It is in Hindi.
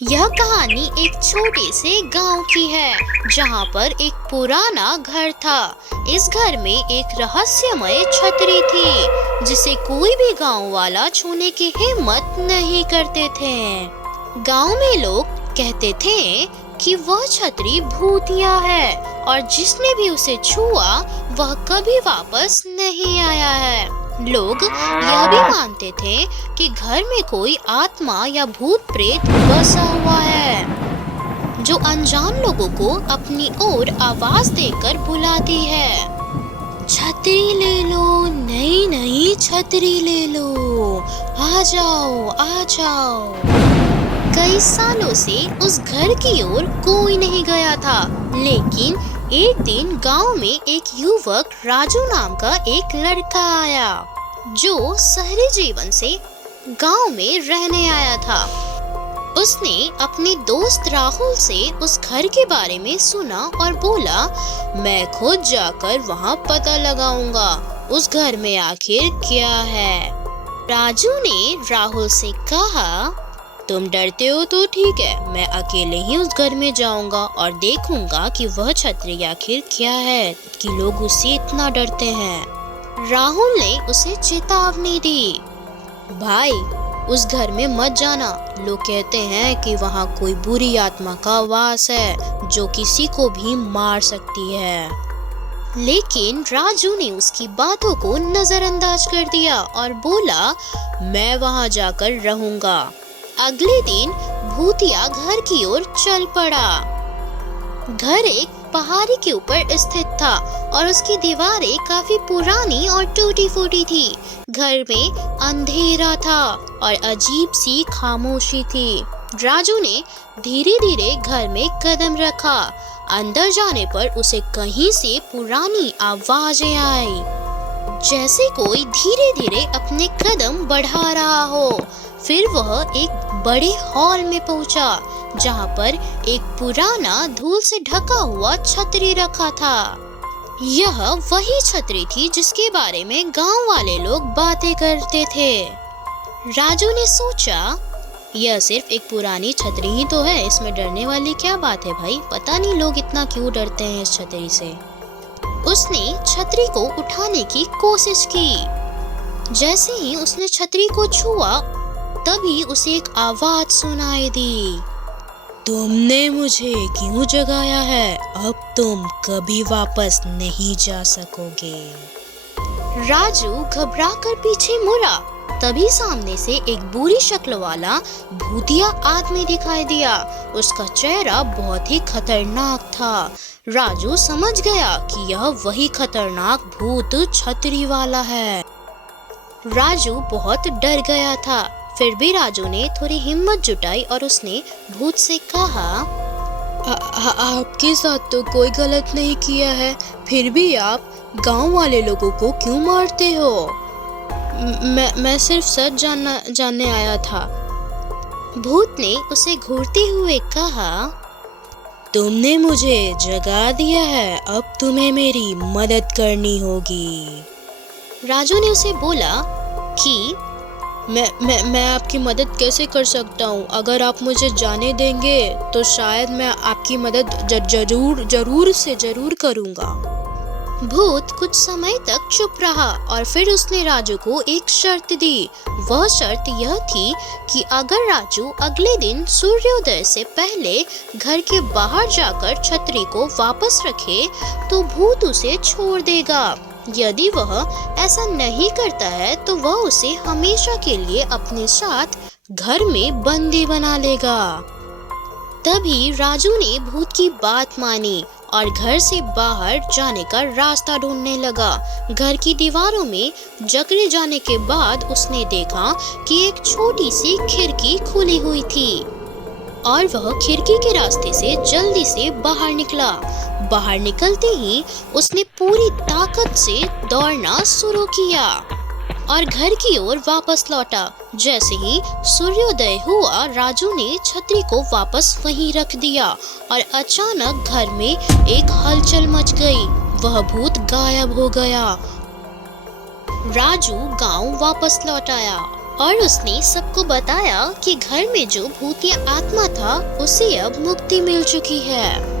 यह कहानी एक छोटे से गांव की है जहां पर एक पुराना घर था। इस घर में एक रहस्यमय छतरी थी जिसे कोई भी गांव वाला छूने की हिम्मत नहीं करते थे। गांव में लोग कहते थे कि वह छतरी भूतिया है और जिसने भी उसे छुआ वह कभी वापस नहीं आया है। लोग यह भी मानते थे कि घर में कोई आत्मा या भूत प्रेत बसा हुआ है जो अनजान लोगों को अपनी ओर आवाज देकर बुलाती है। छतरी ले लो, नई नई छतरी ले लो, आ जाओ आ जाओ। कई सालों से उस घर की ओर कोई नहीं गया था, लेकिन एक दिन गांव में एक युवक राजू नाम का एक लड़का आया जो शहरी जीवन से गांव में रहने आया था। उसने अपने दोस्त राहुल से उस घर के बारे में सुना और बोला, मैं खुद जाकर वहां पता लगाऊंगा उस घर में आखिर क्या है। राजू ने राहुल से कहा, तुम डरते हो तो ठीक है, मैं अकेले ही उस घर में जाऊंगा और देखूंगा कि वह छतरी आखिर क्या है कि लोग उससे इतना डरते हैं। राहुल ने उसे चेतावनी दी, भाई उस घर में मत जाना, लोग कहते हैं कि वहाँ कोई बुरी आत्मा का वास है जो किसी को भी मार सकती है। लेकिन राजू ने उसकी बातों को नजरअंदाज कर दिया और बोला, मैं वहाँ जाकर रहूंगा। अगले दिन भूतिया घर की ओर चल पड़ा। घर एक पहाड़ी के ऊपर स्थित था और उसकी दीवारें काफी पुरानी और टूटी फूटी थी। घर में अंधेरा था और अजीब सी खामोशी थी। राजू ने धीरे धीरे घर में कदम रखा। अंदर जाने पर उसे कहीं से पुरानी आवाजें आई, जैसे कोई धीरे धीरे अपने कदम बढ़ा रहा हो। फिर वह एक बड़े हॉल में पहुंचा जहां पर एक पुराना धूल से ढका हुआ छतरी रखा था। यह वही छतरी थी जिसके बारे में गांव वाले लोग बातें करते थे। राजू ने सोचा, यह सिर्फ एक पुरानी छतरी ही तो है, इसमें डरने वाली क्या बात है भाई, पता नहीं लोग इतना क्यों डरते हैं इस छतरी से। उसने छतरी को उठाने की कोशिश की। जैसे ही उसने छतरी को छुआ तभी उसे एक आवाज सुनाई दी, तुमने मुझे क्यों जगाया है, अब तुम कभी वापस नहीं जा सकोगे। राजू घबराकर पीछे मुड़ा। तभी सामने से एक बुरी शक्ल वाला भूतिया आदमी दिखाई दिया। उसका चेहरा बहुत ही खतरनाक था। राजू समझ गया कि यह वही खतरनाक भूत छतरी वाला है। राजू बहुत डर गया था। फिर भी राजू ने थोड़ी हिम्मत जुटाई और उसने भूत से कहा, आपके साथ तो कोई गलत नहीं किया है, फिर भी आप गांव वाले लोगों को क्यों मारते हो? मैं सिर्फ सच जानने आया था। भूत ने उसे घूरते हुए कहा, तुमने मुझे जगा दिया है, अब तुम्हें मेरी मदद करनी होगी। राजू ने उसे बोला कि मैं आपकी मदद कैसे कर सकता हूँ? अगर आप मुझे जाने देंगे तो शायद मैं आपकी मदद जरूर करूँगा। भूत कुछ समय तक चुप रहा और फिर उसने राजू को एक शर्त दी। वह शर्त यह थी कि अगर राजू अगले दिन सूर्योदय से पहले घर के बाहर जाकर छतरी को वापस रखे तो भूत उसे छोड़ देगा। यदि वह ऐसा नहीं करता है तो वह उसे हमेशा के लिए अपने साथ घर में बंदी बना लेगा। तभी राजू ने भूत की बात मानी और घर से बाहर जाने का रास्ता ढूंढने लगा। घर की दीवारों में जकड़े जाने के बाद उसने देखा कि एक छोटी सी खिड़की खुली हुई थी और वह खिड़की के रास्ते से जल्दी से बाहर निकला। बाहर निकलते ही उसने पूरी ताकत से दौड़ना शुरू किया और घर की ओर वापस लौटा। जैसे ही सूर्योदय हुआ राजू ने छतरी को वापस वहीं रख दिया और अचानक घर में एक हलचल मच गई। वह भूत गायब हो गया। राजू गांव वापस लौट आया और उसने सबको बताया कि घर में जो भूतिया आत्मा था उसे अब मुक्ति मिल चुकी है।